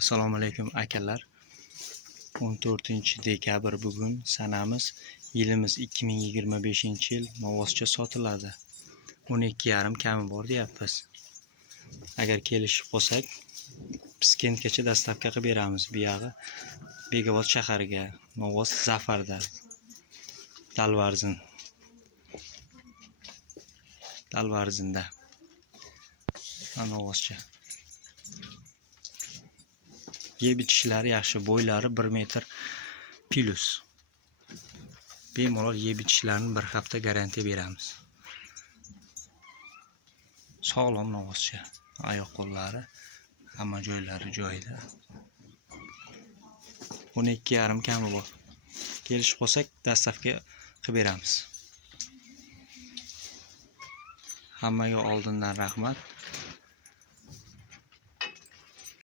Assalomu alaykum akalar. 14-dekabr bugun sanamiz. Yilimiz 2025-yil. Novvoscha sotiladi. 12,5 kami bor deyapmiz. Agar kelishib qolsak, Piskentgacha dastavka qilib beramiz. Bu yog'i Bekobod shahariga, Novvos Zafarda, Dalvarzinda. Novvoscha. Yeb ichishlari yaxshi, bo'ylari 1 metr plus. Bemalol yeb ichishlarini 1 hafta garantiya beramiz. Sog'lom novvoscha. Oyoq qo'llari hamma joylari joyida. 12,5 kami bor. Kelishib qolsak, dastavka qilib beramiz. Hammaga oldindan rahmat.